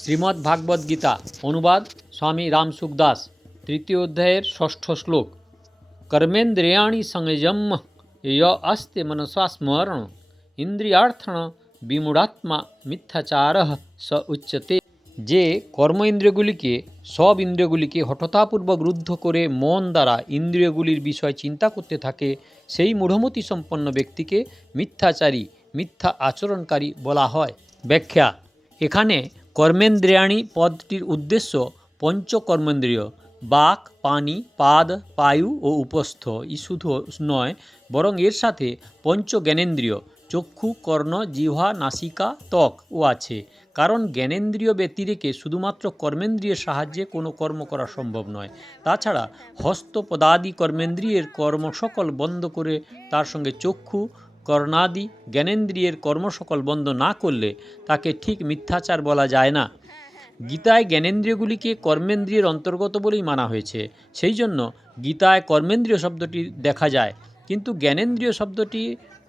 শ্রীমদ্ ভাগবত গীতা, অনুবাদ স্বামী রাম সুখদাস তৃতীয় অধ্যায়ের ষষ্ঠ শ্লোক। কর্মেন্দ্রিয়াণি সংযম, য় আস্তে মনসা স্মরণ, ইন্দ্রিয়ার্থণ বিমূঢ়াত্মা মিথ্যাচার স উচ্যতে যে কর্ম ইন্দ্রিয়গুলিকে সব ইন্দ্রিয়গুলিকে হঠতাপূর্বক রুদ্ধ করে মন দ্বারা ইন্দ্রিয়গুলির বিষয় চিন্তা করতে থাকে, সেই মূঢ়মতি সম্পন্ন ব্যক্তিকে মিথ্যাচারী, মিথ্যা আচরণকারী বলা হয়। ব্যাখ্যা, এখানে কর্মেন্দ্রিয়াণী পদটির উদ্দেশ্য পঞ্চকর্মেন্দ্রিয়, বাক, পানি, পাদ, পায়ু ও উপস্থ, ই শুধু নয়, বরং এর সাথে পঞ্চ জ্ঞানেন্দ্রিয় চক্ষু, কর্ণ, জিহ্বা, নাসিকা, ত্বক ও আছে। কারণ জ্ঞানেন্দ্রিয় ব্যতিরেকে শুধুমাত্র কর্মেন্দ্রিয়ের সাহায্যে কোনো কর্ম করা সম্ভব নয়। তাছাড়া হস্তপদাদি কর্মেন্দ্রিয়ের কর্ম সকল বন্ধ করে তার সঙ্গে চক্ষু কর্ণাদি জ্ঞানেন্দ্রিয়ের কর্ম সকল বন্ধ না করলে তাকে ঠিক মিথ্যাচার বলা যায় না। গীতায় জ্ঞানেন্দ্রিয়গুলিকে কর্মেন্দ্রিয়ের অন্তর্গত বলেই মানা হয়েছে। সেই জন্য গীতায় কর্মেন্দ্রিয় শব্দটি দেখা যায়, কিন্তু জ্ঞানেন্দ্রীয় শব্দটি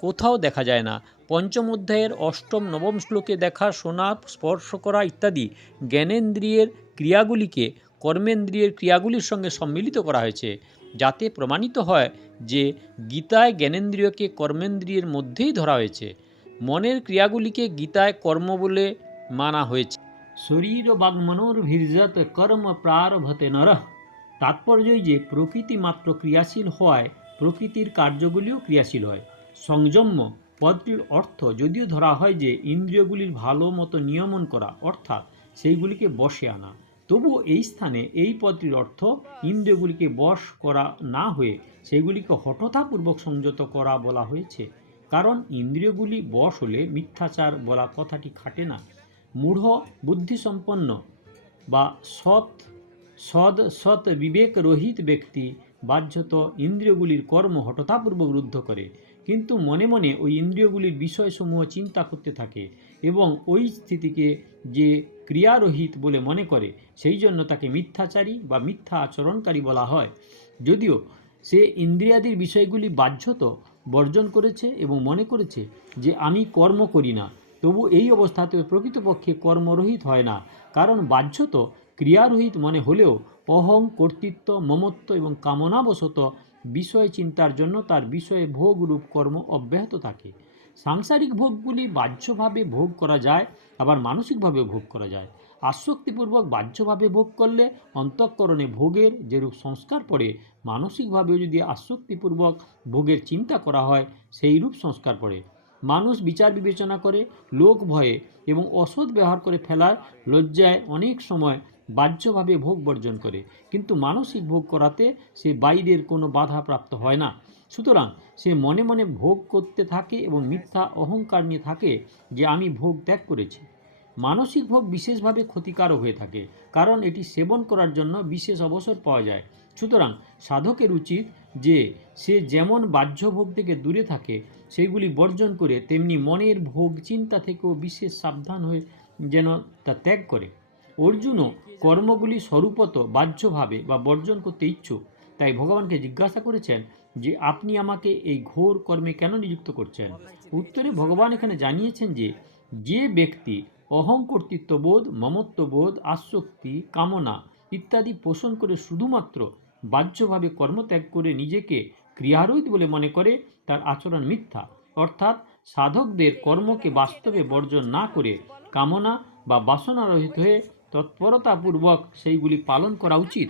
কোথাও দেখা যায় না। পঞ্চম অধ্যায়ের অষ্টম নবম শ্লোকে দেখা শোনা স্পর্শ করা ইত্যাদি জ্ঞানেন্দ্রিয়ের ক্রিয়াগুলিকে কর্মেন্দ্রিয়ের ক্রিয়াগুলির সঙ্গে সম্মিলিত করা হয়েছে। যাতে প্রমাণিত হয় যে গীতায় জ্ঞানেন্দ্রিয়কে কর্মেন্দ্রিয়ের মধ্যেই ধরা হয়েছে। মনের ক্রিয়াগুলিকে গীতায় কর্ম বলে মানা হয়েছে। শরীর বাগ্মনোর ভির্যত কর্ম প্রারভতে নর। তাৎপর্যই যে প্রকৃতি মাত্র ক্রিয়াশীল হওয়ায় প্রকৃতির কার্যগুলিও ক্রিয়াশীল হয়। সংযম্য পদটির অর্থ যদিও ধরা হয় যে ইন্দ্রিয়গুলির ভালো মতো নিয়মন করা, অর্থাৎ সেইগুলিকে বসে আনা। তবুও এই স্থানে এই পদটির অর্থ ইন্দ্রিয়গুলিকে বশ করা না হয়ে সেগুলিকে হঠতাপূর্বক সংযত করা বলা হয়েছে। কারণ ইন্দ্রিয়গুলি বশ হলে মিথ্যাচার বলা কথাটি খাটে না। মূঢ়, বুদ্ধিসম্পন্ন বা সৎ, সদ, সৎ বিবেক রহিত ব্যক্তি বাহ্যত ইন্দ্রিয়গুলির কর্ম হঠতাপূর্বক রুদ্ধ করে। কিন্তু মনে মনে ওই ইন্দ্রিয়গুলির বিষয়সমূহ চিন্তা করতে থাকে এবং ওই স্থিতিকে যে ক্রিয়ারহিত বলে মনে করে, সেই জন্য তাকে মিথ্যাচারী বা মিথ্যা আচরণকারী বলা হয়। যদিও সে ইন্দ্রিয়াদির বিষয়গুলি বাহ্যত বর্জন করেছে এবং মনে করেছে যে আমি কর্ম করি না, তবু এই অবস্থাতে প্রকৃতপক্ষে কর্মরহিত হয় না। কারণ বাহ্যত ক্রিয়ারহিত মনে হলেও অহং কর্তৃত্ব, মমত্ব এবং কামনাবশত বিষয় চিন্তার জন্য তার বিষয়ে ভোগরূপ কর্ম অব্যাহত থাকে। সাংসারিক ভোগগুলি বাহ্যভাবে ভোগ করা যায়, আবার মানসিকভাবে ভোগ করা যায়। আসক্তিপূর্বক বাহ্যভাবে ভোগ করলে অন্তঃকরণে ভোগের যেরূপ সংস্কার পড়ে, মানসিকভাবেও যদি আসক্তিপূর্বক ভোগের চিন্তা করা হয় সেই রূপ সংস্কার পড়ে। মানুষ বিচার বিবেচনা করে, লোক ভয়ে এবং অসৎ ব্যবহার করে ফেলার লজ্জায় অনেক সময় বাহ্যভাবে ভোগ বর্জন করে, কিন্তু মানসিক ভোগ করাতে সে বাইরের কোনো বাধা প্রাপ্ত হয় না। সুতরাং সে মনে মনে ভোগ করতে থাকে এবং মিথ্যা অহংকার নিয়ে থাকে যে আমি ভোগ ত্যাগ করেছি। মানসিক ভোগ বিশেষভাবে ক্ষতিকারক হয়ে থাকে, কারণ এটি সেবন করার জন্য বিশেষ অবসর পাওয়া যায়। সুতরাং সাধকের উচিত যে সে যেমন বাহ্য ভোগ থেকে দূরে থাকে, সেগুলি বর্জন করে, তেমনি মনের ভোগ, চিন্তা থেকেও বিশেষ সাবধান হয়ে যেন তা ত্যাগ করে। অর্জুনও কর্মগুলি স্বরূপত বাহ্যভাবে বা বর্জন করতে ইচ্ছুক। তাই ভগবানকে জিজ্ঞাসা করেছেন যে, আপনি আমাকে এই ঘোর কর্মে কেন নিযুক্ত করছেন? উত্তরে ভগবান এখানে জানিয়েছেন যে যে ব্যক্তি অহং কর্তৃত্ববোধ মমত্ববোধ, আসক্তি, কামনা ইত্যাদি পোষণ করে শুধুমাত্র বাহ্যভাবে কর্মত্যাগ করে নিজেকে ক্রিয়ারহিত বলে মনে করে, তার আচরণ মিথ্যা। অর্থাৎ সাধকদের কর্মকে বাস্তবে বর্জন না করে কামনা বা বাসনারহিত হয়ে তৎপরতাপূর্বক সেইগুলি পালন করা উচিত।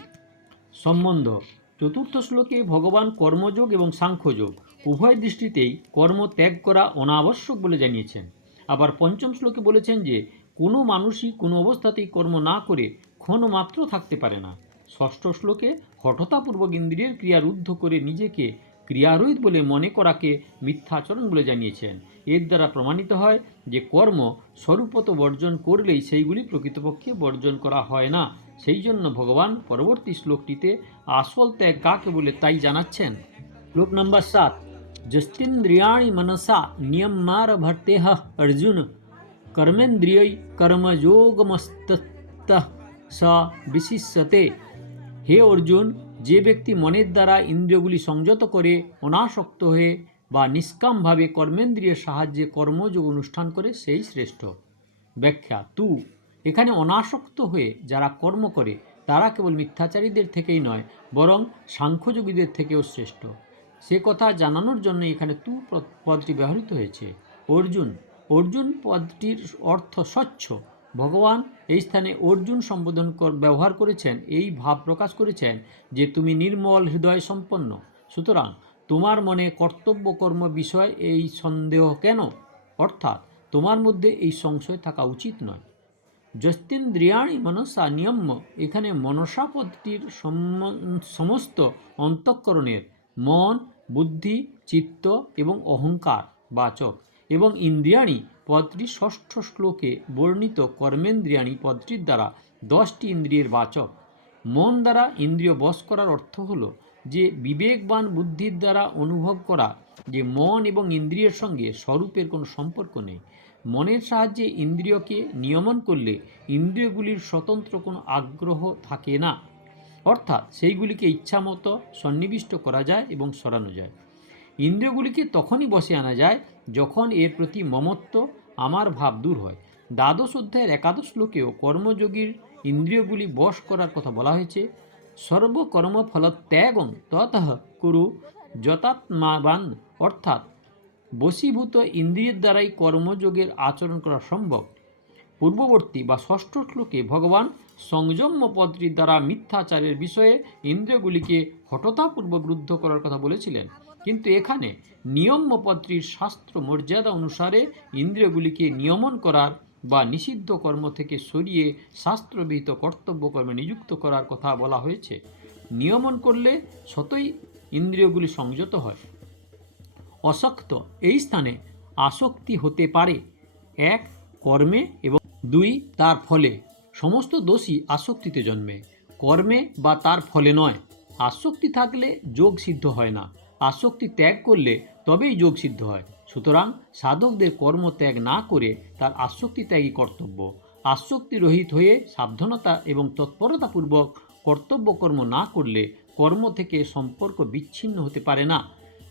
সম্বন্ধ। চতুর্থ শ্লোকে ভগবান কর্মযোগ এবং সাংখ্যযোগ। উভয় দৃষ্টিতেই কর্ম ত্যাগ করা অনাবশ্যক বলে জানিয়েছেন। আবার পঞ্চম শ্লোকে বলেছেন যে, কোনো মানুষই কোনো অবস্থাতেই কর্ম না করে ক্ষণমাত্র থাকতে পারে না। ষষ্ঠ শ্লোকে হঠতাপূর্বক ইন্দ্রিয়ের ক্রিয়া রুদ্ধ করে নিজেকে ক্রিয়ারহিত বলে মনে করাকে মিথ্যাচরণ বলে জানিয়েছেন। এর দ্বারা প্রমাণিত হয় যে কর্ম স্বরূপত বর্জন করলেই সেইগুলি প্রকৃতপক্ষে বর্জন করা হয় না। সেই জন্য ভগবান পরবর্তী শ্লোকটিতে আসল ত্যাগ কাকে বলে তাই জানাচ্ছেন। শ্লোক নম্বর সাত জস্তিন্দ্রিয়াণি মনসা নিয়মার ভর্তেহ অর্জুন, কর্মেন্দ্রিয় কর্মযোগমস্ত স বিশিষ্যতে। হে অর্জুন যে ব্যক্তি মনের দ্বারা ইন্দ্রিয়গুলি সংযত করে অনাসক্ত হয়ে বা নিষ্কামভাবে কর্মেন্দ্রিয়ের সাহায্যে কর্মযোগ অনুষ্ঠান করে, সেই শ্রেষ্ঠ। ব্যাখ্যা, তু। এখানে অনাসক্ত হয়ে যারা কর্ম করে, তারা কেবল মিথ্যাচারীদের থেকেই নয়, বরং সাংখ্যযোগীদের থেকেও শ্রেষ্ঠ। সে কথা জানানোর জন্য এখানে তু পদটি ব্যবহৃত হয়েছে। অর্জুন অর্জুন পদটির অর্থ স্বচ্ছ। ভগবান এই স্থানে অর্জুন সম্বোধন কর- ব্যবহার করেছেন, এই ভাব প্রকাশ করেছেন যে তুমি নির্মল হৃদয় সম্পন্ন। সুতরাং তোমার মনে কর্তব্য কর্ম বিষয় এই সন্দেহ কেন? অর্থাৎ তোমার মধ্যে এই সংশয় থাকা উচিত নয়। যস্তিন্দ্রিয়াণি মনসা নিয়ম্য এখানে মনসা পদটির সমস্ত অন্তঃকরণের মন, বুদ্ধি, চিত্ত এবং অহংকার বাচক। এবং ইন্দ্রিয়াণী পদটি ষষ্ঠ শ্লোকে বর্ণিত কর্মেন্দ্রিয়াণী পদটির দ্বারা দশটি ইন্দ্রিয়ের বাচক। মন দ্বারা ইন্দ্রিয় বশ করার অর্থ হল যে বিবেকবান বুদ্ধির দ্বারা অনুভব করা যে মন এবং ইন্দ্রিয়ের সঙ্গে স্বরূপের কোনো সম্পর্ক নেই। মনের সাহায্যে ইন্দ্রিয়কে নিয়মন করলে ইন্দ্রিয়গুলির স্বতন্ত্র কোনো আগ্রহ থাকে না। অর্থাৎ সেইগুলিকে ইচ্ছামতো সন্নিবিষ্ট করা যায় এবং সরানো যায়। ইন্দ্রিয়গুলিকে তখনই বসে আনা যায় যখন এর প্রতি মমত্ব আমার ভাব দূর হয়। দ্বাদশ অধ্যায়ের একাদশ শ্লোকেও কর্মযোগীর ইন্দ্রিয়গুলি বশ করার কথা বলা হয়েছে। সর্বকর্মফল ত্যাগং তত কুরু যতাত্মাবান অর্থাৎ বশীভূত ইন্দ্রিয়ের দ্বারাই কর্মযোগের আচরণ করা সম্ভব। পূর্ববর্তী বা ষষ্ঠ শ্লোকে ভগবান সংযম পদটির দ্বারা মিথ্যাচারের বিষয়ে ইন্দ্রিয়গুলিকে হঠতাপূর্বক রুদ্ধ করার কথা বলেছিলেন। কিন্তু এখানে নিয়ম পদটির শাস্ত্র মর্যাদা অনুসারে ইন্দ্রিয়গুলিকে নিয়মন করার বা নিষিদ্ধ কর্ম থেকে সরিয়ে শাস্ত্রবিহিত কর্তব্য কর্মে নিযুক্ত করার কথা বলা হয়েছে। নিয়মন করলে সতই ইন্দ্রিয়গুলি সংযত হয়। অসক্ত এই স্থানে আসক্তি হতে পারে। এক, কর্মে এবং দুই, তার ফলে। সমস্ত দোষী আসক্তিতে জন্মে। কর্মে বা তার ফলে নয়। আসক্তি থাকলে যোগ সিদ্ধ হয় না। আসক্তি ত্যাগ করলে তবেই যোগ সিদ্ধ হয়। সুতরাং সাধকদের কর্ম ত্যাগ না করে তার আসক্তি ত্যাগই কর্তব্য। আসক্তি রহিত হয়ে সাবধানতা এবং তৎপরতাপূর্বক কর্তব্য কর্ম না করলে কর্ম থেকে সম্পর্ক বিচ্ছিন্ন হতে পারে না।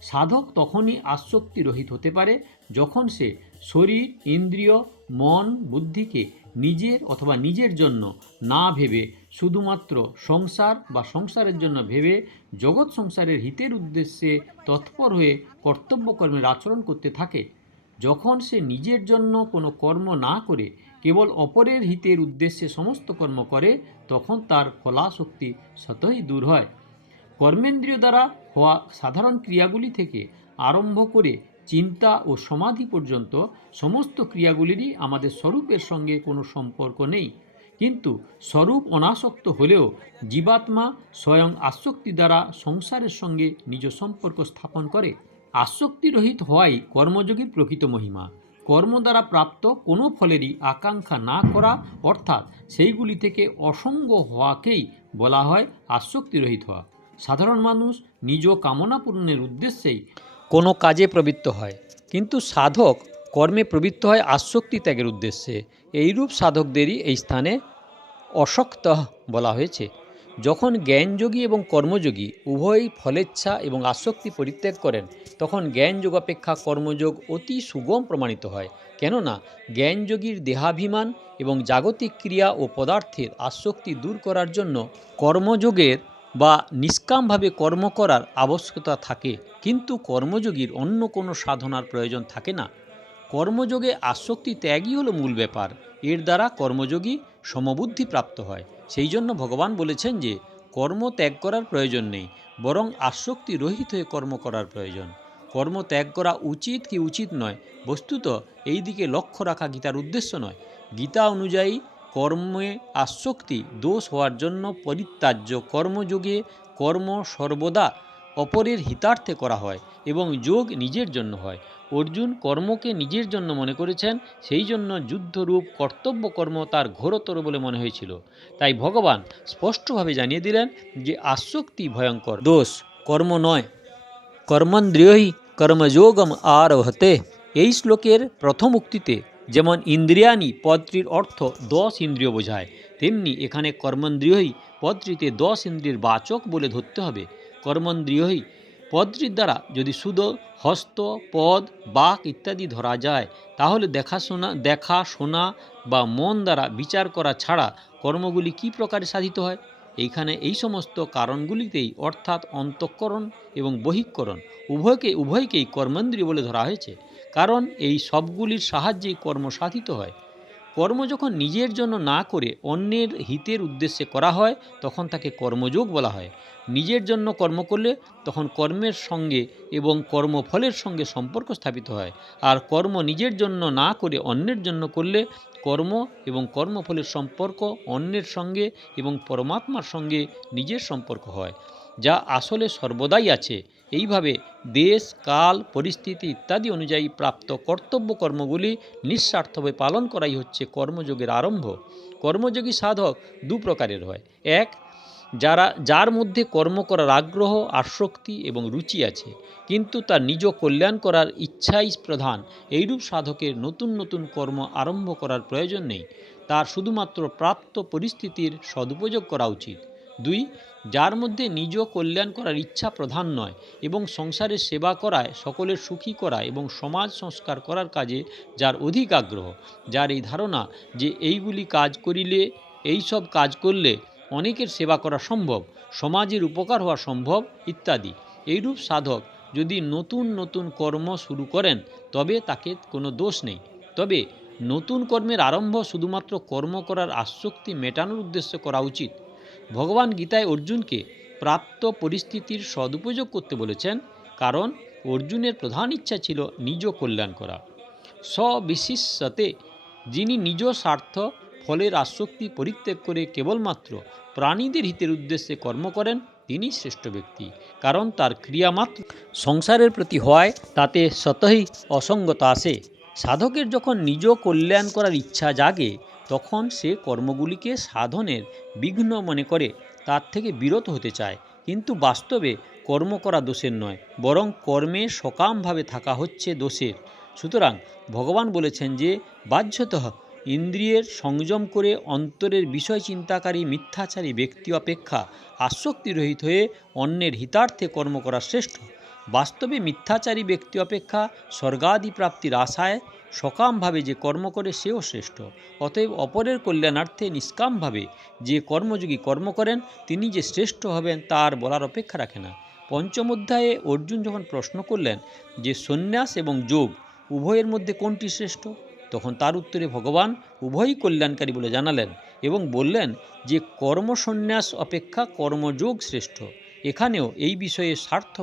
সাধক তখনই আসক্তি রহিত হতে পারে যখন সে শরীর, ইন্দ্রিয়, মন, বুদ্ধিকে নিজের অথবা নিজের জন্য না ভেবে শুধুমাত্র সংসার বা সংসারের জন্য ভেবে জগৎ সংসারের হিতের উদ্দেশ্যে তৎপর হয়ে কর্তব্য কর্মের আচরণ করতে থাকে। যখন সে নিজের জন্য কোনো কর্ম না করে, কেবল অপরের হিতের উদ্দেশ্যে সমস্ত কর্ম করে, তখন তার ফলাশক্তি স্বতই দূর হয়। কর্মেন্দ্রীয় দ্বারা হওয়া সাধারণ ক্রিয়াগুলি থেকে আরম্ভ করে চিন্তা ও সমাধি পর্যন্ত সমস্ত ক্রিয়াগুলিরই আমাদের স্বরূপের সঙ্গে কোনো সম্পর্ক নেই। কিন্তু স্বরূপ অনাসক্ত হলেও জীবাত্মা স্বয়ং আসক্তি দ্বারা সংসারের সঙ্গে নিজ সম্পর্ক স্থাপন করে। আসক্তি রহিত হওয়াই কর্মযোগীর প্রকৃত মহিমা। কর্ম দ্বারা প্রাপ্ত কোনো ফলেরই আকাঙ্ক্ষা না করা, অর্থাৎ সেইগুলি থেকে অসঙ্গ হওয়াকেই বলা হয় আসক্তি রহিত হওয়া। সাধারণ মানুষ নিজ কামনা পূরণের উদ্দেশ্যেই কোনো কাজে প্রবৃত্ত হয়। কিন্তু সাধক কর্মে প্রবৃত্ত হয় আসক্তি ত্যাগের উদ্দেশ্যে। এইরূপ সাধকদেরই এই স্থানে অশক্ত বলা হয়েছে। যখন জ্ঞানযোগী এবং কর্মযোগী উভয়ই ফলেচ্ছা এবং আসক্তি পরিত্যাগ করেন, তখন জ্ঞানযোগ অপেক্ষা কর্মযোগ অতি সুগম প্রমাণিত হয়। কেননা, জ্ঞানযোগীর দেহাভিমান এবং জাগতিক ক্রিয়া ও পদার্থের আসক্তি দূর করার জন্য কর্মযোগের বা নিষ্কামভাবে কর্ম করার আবশ্যকতা থাকে। কিন্তু কর্মযোগীর অন্য কোনো সাধনার প্রয়োজন থাকে না। কর্মযোগে আসক্তি ত্যাগই হলো মূল ব্যাপার। এর দ্বারা কর্মযোগী সমবুদ্ধি প্রাপ্ত হয়। সেই জন্য ভগবান বলেছেন যে, কর্ম ত্যাগ করার প্রয়োজন নেই, বরং আসক্তি রহিত হয়ে কর্ম করার প্রয়োজন। কর্ম ত্যাগ করা উচিত কি উচিত নয়, বস্তুত এই দিকে লক্ষ্য রাখা গীতার উদ্দেশ্য নয়। গীতা অনুযায়ী কর্মে আসক্তি দোষ হওয়ার জন্য পরিত্যাজ্য কর্মযোগে কর্ম সর্বদা অপরের হিতার্থে করা হয় এবং যোগ নিজের জন্য হয়। অর্জুন কর্মকে নিজের জন্য মনে করেছেন, সেই জন্য যুদ্ধরূপ কর্তব্য কর্ম তার ঘোরতর বলে মনে হয়েছিল। তাই ভগবান স্পষ্টভাবে জানিয়ে দিলেন যে আসক্তি ভয়ঙ্কর। দোষ, কর্ম নয়। কর্মন্দ্রিয়ই কর্মযোগম আরভতে এই শ্লোকের প্রথম উক্তিতে যেমন ইন্দ্রিয়ানি পদটির অর্থ দশ ইন্দ্রিয় বোঝায়, তেমনি এখানে কর্মন্দ্রিয়ই পদটিতে দশ ইন্দ্রিয়ের বাচক বলে ধরতে হবে। কর্মন্দ্রিয়ই পদটির দ্বারা যদি শুধু হস্ত, পদ, বাক ইত্যাদি ধরা যায়, তাহলে দেখাশোনা দেখা শোনা বা মন দ্বারা বিচার করা ছাড়া কর্মগুলি কী প্রকারে সাধিত হয়? এইখানে এই সমস্ত কারণগুলিতেই অর্থাৎ অন্তঃকরণ এবং বহিঃকরণ উভয়কে, উভয়কেই কর্মেন্দ্রিয় বলে ধরা হয়েছে। কারণ এই সবগুলির সাহায্যেই কর্ম সাধিত হয়। কর্ম যখন নিজের জন্য না করে অন্যের হিতের উদ্দেশ্যে করা হয়, তখন তাকে কর্মযোগ বলা হয়। নিজের জন্য কর্ম করলে তখন কর্মের সঙ্গে এবং কর্মফলের সঙ্গে সম্পর্ক স্থাপিত হয়। আর কর্ম নিজের জন্য না করে অন্যের জন্য করলে কর্ম এবং কর্মফলের সম্পর্ক অন্যের সঙ্গে এবং পরমাত্মার সঙ্গে নিজের সম্পর্ক হয়, যা আসলে সর্বদাই আছে। এইভাবে দেশ, কাল, পরিস্থিতি ইত্যাদি অনুযায়ী প্রাপ্ত কর্তব্য কর্মগুলি নিঃস্বার্থভাবে পালন করাই হচ্ছে কর্মযোগের আরম্ভ। কর্মযোগী সাধক দু প্রকারের হয়। এক, যারা, যার মধ্যে কর্ম করার আগ্রহ, আসক্তি এবং রুচি আছে, কিন্তু তার নিজ কল্যাণ করার ইচ্ছাই প্রধান, এইরূপ সাধকের নতুন নতুন কর্ম আরম্ভ করার প্রয়োজন নেই। তার শুধুমাত্র প্রাপ্ত পরিস্থিতির সদুপযোগ করা উচিত। দুই, যার মধ্যে নিজ কল্যাণ করার ইচ্ছা প্রধান নয় এবং সংসারের সেবা করায়, সকলের সুখী করা এবং সমাজ সংস্কার করার কাজে যার অধিক আগ্রহ। যার এই ধারণা যে এইগুলি কাজ করিলে, এই সব কাজ করলে অনেকের সেবা করা সম্ভব, সমাজের উপকার হওয়া সম্ভব, ইত্যাদি। এইরূপ সাধক যদি নতুন নতুন কর্ম শুরু করেন, তবে তাকে কোনো দোষ নেই। তবে নতুন কর্মের আরম্ভ শুধুমাত্র কর্ম করার আসক্তি মেটানোর উদ্দেশ্যে করা উচিত। ভগবান গীতায় অর্জুনকে প্রাপ্ত পরিস্থিতির সদুপযোগ করতে বলেছেন, কারণ অর্জুনের প্রধান ইচ্ছা ছিল নিজ কল্যাণ করা। স্ববিশিষ্যতে যিনি নিজ স্বার্থ, ফলের আসক্তি পরিত্যাগ করে কেবলমাত্র প্রাণীদের হিতের উদ্দেশ্যে কর্ম করেন, তিনি শ্রেষ্ঠ ব্যক্তি। কারণ তার ক্রিয়ামাত্র সংসারের প্রতি হয় তাতে স্বতই অসঙ্গতা আসে। সাধকের যখন নিজ কল্যাণ করার ইচ্ছা জাগে তখন সে কর্মগুলিকে সাধনের বিঘ্ন মনে করে, তার থেকে বিরত হতে চায়। কিন্তু বাস্তবে কর্ম করা দোষের নয়, বরং কর্মে সকামভাবে থাকা হচ্ছে দোষের। সুতরাং ভগবান বলেছেন যে বাহ্যতঃ ইন্দ্রিয়ের সংযম করে অন্তরের বিষয় চিন্তাকারী, মিথ্যাচারী ব্যক্তি অপেক্ষা আসক্তিরহিত হয়ে অন্যের হিতার্থে কর্ম করা শ্রেষ্ঠ। বাস্তবে মিথ্যাচারী ব্যক্তি অপেক্ষা স্বর্গাদি প্রাপ্তির আশায় সকামভাবে যে কর্ম করে সেও শ্রেষ্ঠ। অতএব অপরের কল্যাণার্থে নিষ্কামভাবে যে কর্মযোগী কর্ম করেন, তিনি যে শ্রেষ্ঠ হবেন তার বলার অপেক্ষা রাখে না। পঞ্চম অধ্যায়ে অর্জুন যখন প্রশ্ন করলেন যে, সন্ন্যাস এবং যোগ উভয়ের মধ্যে কোনটি শ্রেষ্ঠ? তখন তার উত্তরে ভগবান উভয়ই কল্যাণকারী বলে জানালেন এবং বললেন যে, কর্মসন্ন্যাস অপেক্ষা কর্মযোগ শ্রেষ্ঠ। এখানেও এই বিষয়ে স্বার্থ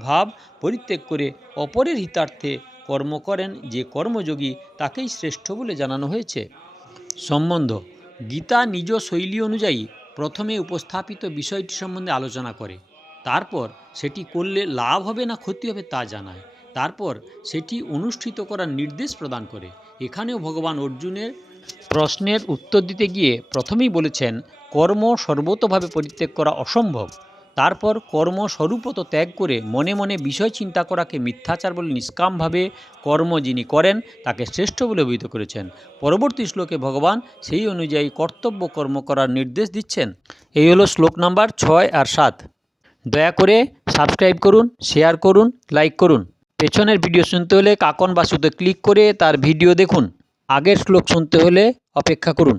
ভাব পরিত্যাগ করে অপরের হিতার্থে কর্ম করেন, যে কর্মযোগী তাকেই শ্রেষ্ঠ বলে জানানো হয়েছে। সম্বন্ধ, গীতা নিজ শৈলী অনুযায়ী প্রথমে উপস্থাপিত বিষয়টি সম্বন্ধে আলোচনা করে। তারপর সেটি করলে লাভ হবে না ক্ষতি হবে তা জানায়। তারপর সেটি অনুষ্ঠিত করার নির্দেশ প্রদান করে। এখানেও ভগবান অর্জুনের প্রশ্নের উত্তর দিতে গিয়ে প্রথমেই বলেছেন, কর্ম সর্বতভাবে পরিত্যাগ করা অসম্ভব। তারপর কর্ম স্বরূপত ত্যাগ করে মনে মনে বিষয় চিন্তা করাকে মিথ্যাচার বলে নিষ্কামভাবে কর্ম যিনি করেন, তাকে শ্রেষ্ঠ বলে অভিহিত করেছেন। পরবর্তী শ্লোকে ভগবান সেই অনুযায়ী কর্তব্য কর্ম করার নির্দেশ দিচ্ছেন। এই হলো শ্লোক নাম্বার ছয় আর সাত। দয়া করে সাবস্ক্রাইব করুন, শেয়ার করুন, লাইক করুন। পেছনের ভিডিও শুনতে হলে কাকন বাসুতে ক্লিক করে তার ভিডিও দেখুন। আগের শ্লোক শুনতে হলে অপেক্ষা করুন।